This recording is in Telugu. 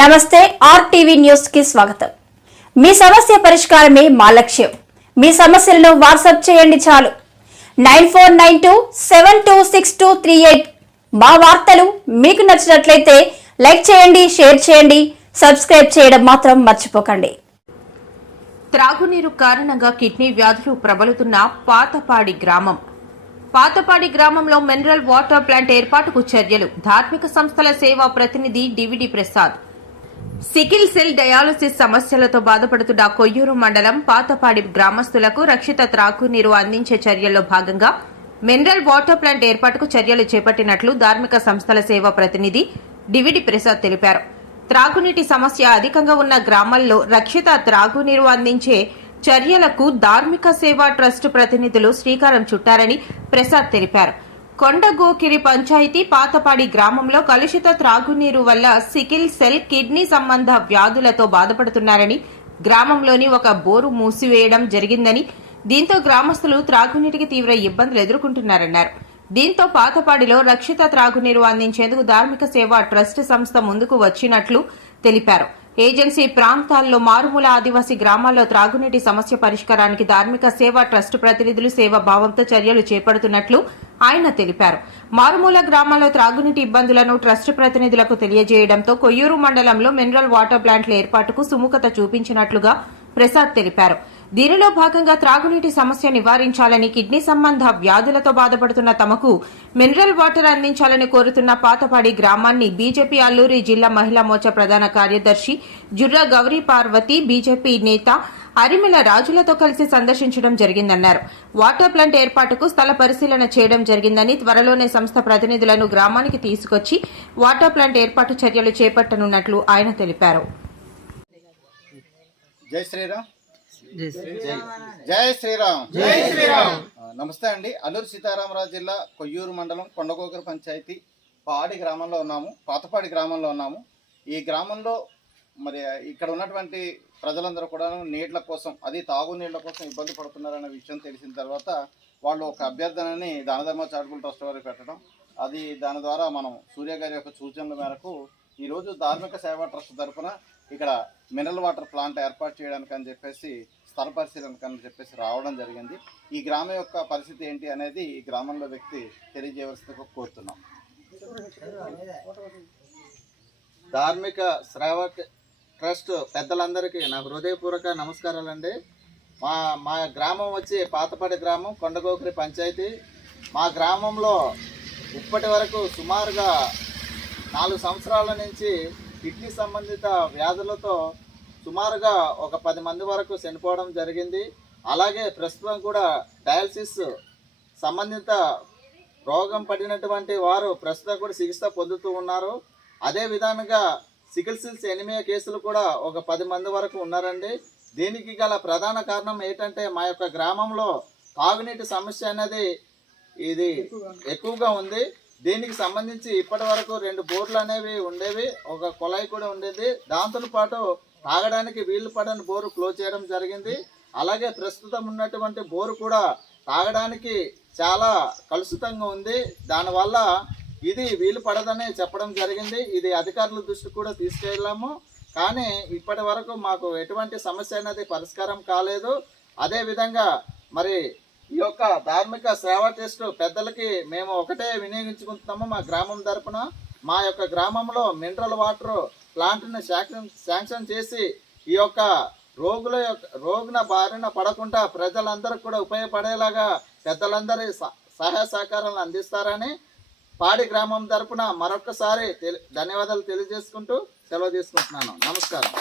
నమస్తే ఆర్టీవీ న్యూస్ కి స్వాగతం. మీ సమస్య పరిష్కారమే మా లక్ష్యం. మీ సమస్యలను వాట్సాప్ చేయండి చాలు. 9492726238. మా వార్తలు మీకు నచ్చినట్లయితే లైక్ చేయండి, షేర్ చేయండి, సబ్స్క్రైబ్ చేయడం మాత్రం మర్చిపోకండి. త్రాగునీరు కారణంగా కిడ్నీ వ్యాధులు ప్రబలుతున్న పాతపాడి గ్రామంలో మినరల్ వాటర్ ప్లాంట్ ఏర్పాటుకు చర్యలు. ధార్మిక సంస్థల సేవా ప్రతినిధి DVD Prasad. Sickle cell dialysis సమస్యలతో బాధపడుతున్న కొయ్యూరు మండలం పాతపాడి గ్రామస్తులకు రక్షిత త్రాగునీరు అందించే చర్యల్లో భాగంగా మినరల్ వాటర్ ప్లాంట్ ఏర్పాటుకు చర్యలు చేపట్టినట్లు ధార్మిక సంస్థల సేవా ప్రతినిధి డివిడి ప్రసాద్ తెలిపారు. త్రాగునీటి సమస్య అధికంగా ఉన్న గ్రామాల్లో రక్షిత త్రాగునీరు అందించే చర్యలకు ధార్మిక సేవా ట్రస్ట్ ప్రతినిధులు శ్రీకారం చుట్టారని ప్రసాద్ తెలిపారు. కొండగోకిరి పంచాయతీ పాతపాడి గ్రామంలో కలుషిత త్రాగునీరు వల్ల సికిల్ సెల్, కిడ్నీ సంబంధ వ్యాధులతో బాధపడుతున్నారని, గ్రామంలోని ఒక బోరు మూసివేయడం జరిగిందని, దీంతో గ్రామస్తులు త్రాగునీటికి తీవ్ర ఇబ్బందులు ఎదుర్కొంటున్నారన్నారు. దీంతో పాతపాడిలో రక్షిత త్రాగునీరు అందించేందుకు ధార్మిక సేవా ట్రస్ట్ సంస్థ ముందుకు వచ్చినట్లు తెలిపారు. ఏజెన్సీ ప్రాంతాల్లో మారుమూల ఆదివాసీ గ్రామాల్లో త్రాగునీటి సమస్య పరిష్కారానికి ధార్మిక సేవా ట్రస్ట్ ప్రతినిధులు సేవా భావంతో చర్యలు చేపడుతున్నట్లు ఆయన తెలిపారు. మారుమూల గ్రామాల్లో త్రాగునీటి ఇబ్బందులను ట్రస్ట్ ప్రతినిధులకు తెలియజేయడంతో కొయ్యూరు మండలంలో మినరల్ వాటర్ ప్లాంట్ల ఏర్పాటుకు సుముఖత చూపించినట్లుగా ప్రసాద్ తెలిపారు. దీనిలో భాగంగా త్రాగునీటి సమస్య నివారించాలని, కిడ్నీ సంబంధ వ్యాధులతో బాధపడుతున్న తమకు మినరల్ వాటర్ అందించాలని కోరుతున్న పాతపాడి గ్రామాన్ని బీజేపీ అల్లూరి జిల్లా మహిళా మోర్చా ప్రధాన కార్యదర్శి జుర్రా గౌరీ పార్వతి, బీజేపీ నేత అరిమిల రాజులతో కలిసి సందర్శించడం జరిగిందన్నారు. వాటర్ ప్లాంట్ ఏర్పాటుకు స్థల పరిశీలన చేయడం జరిగిందని, త్వరలోనే సంస్థ ప్రతినిధులను గ్రామానికి తీసుకొచ్చి వాటర్ ప్లాంట్ ఏర్పాటు చర్యలు చేపట్టనున్నట్లు ఆయన తెలిపారు. జై శ్రీరామ్. జై శ్రీరామ్. జై శ్రీరామ్. నమస్తే అండి. అల్లూరు సీతారామరాజు జిల్లా కొయ్యూరు మండలం కొండగోకర పంచాయతీ పాడి గ్రామంలో ఉన్నాము, పాతపాడి గ్రామంలో ఉన్నాము. ఈ గ్రామంలో మరి ఇక్కడ ఉన్నటువంటి ప్రజలందరూ కూడా నీళ్ల కోసం, అది తాగునీళ్ల కోసం ఇబ్బంది పడుతున్నారనే విషయం తెలిసిన తర్వాత వాళ్ళు ఒక అభ్యర్థనని దానధర్మ చారిటబుల్ ట్రస్ట్ వారికి పెట్టడం, అది దాని ద్వారా మనం సూర్య గారి యొక్క సూచనల మేరకు ఈరోజు ధార్మిక సేవా ట్రస్ట్ తరఫున ఇక్కడ మినరల్ వాటర్ ప్లాంట్ ఏర్పాటు చేయడానికి అని చెప్పేసి, స్థల పరిశీలనకు అని చెప్పేసి రావడం జరిగింది. ఈ గ్రామం యొక్క పరిస్థితి ఏంటి అనేది ఈ గ్రామంలో వ్యక్తి తెలియజేయవలసిందిగా కోరుతున్నాం. ధార్మిక సేవా ట్రస్ట్ పెద్దలందరికీ నా హృదయపూర్వక నమస్కారాలండి. మా గ్రామం వచ్చి పాతపాడి గ్రామం, కొండగోకరి పంచాయతీ. మా గ్రామంలో ఇప్పటి వరకు సుమారుగా 4 సంవత్సరాల నుంచి కిడ్నీ సంబంధిత వ్యాధులతో సుమారుగా ఒక 10 మంది వరకు చనిపోవడం జరిగింది. అలాగే ప్రస్తుతం కూడా డయాలసిస్ సంబంధిత రోగం పడినటువంటి వారు ప్రస్తుతం కూడా చికిత్స పొందుతూ ఉన్నారు. అదే విధంగా సికిల్ సెల్స్ ఎనిమియా కేసులు కూడా ఒక 10 మంది వరకు ఉన్నారండి. దీనికి గల ప్రధాన కారణం ఏంటంటే, మా యొక్క గ్రామంలో తాగునీటి సమస్య అనేది ఇది ఎక్కువగా ఉంది. దీనికి సంబంధించి ఇప్పటి వరకు 2 బోర్లు అనేవి ఉండేవి, ఒక కుళాయి కూడా ఉండేది. దాంతో పాటు తాగడానికి వీలు పడని బోరు క్లోజ్ చేయడం జరిగింది. అలాగే ప్రస్తుతం ఉన్నటువంటి బోరు కూడా తాగడానికి చాలా కలుషితంగా ఉంది. దానివల్ల ఇది వీలు పడదని చెప్పడం జరిగింది. ఇది అధికారుల దృష్టికి కూడా తీసుకెళ్ళాము, కానీ ఇప్పటి వరకు మాకు ఎటువంటి సమస్య అనేది పరిష్కారం కాలేదు. అదేవిధంగా మరి ఈ యొక్క ధార్మిక సేవా ట్రస్ట్ పెద్దలకి మేము ఒకటే వినియోగించుకుంటున్నాము. మా గ్రామం తరపున మా యొక్క గ్రామంలో మినరల్ వాటర్ ప్లాంట్ని శాంక్షన్ చేసి ఈ యొక్క రోగుల బారిన పడకుండా ప్రజలందరూ కూడా ఉపయోగపడేలాగా పెద్దలందరి సహాయ సహకారాలను అందిస్తారని పాడి గ్రామం తరపున మరొకసారి ధన్యవాదాలు తెలియజేసుకుంటూ సెలవు తీసుకుంటున్నాను. నమస్కారం.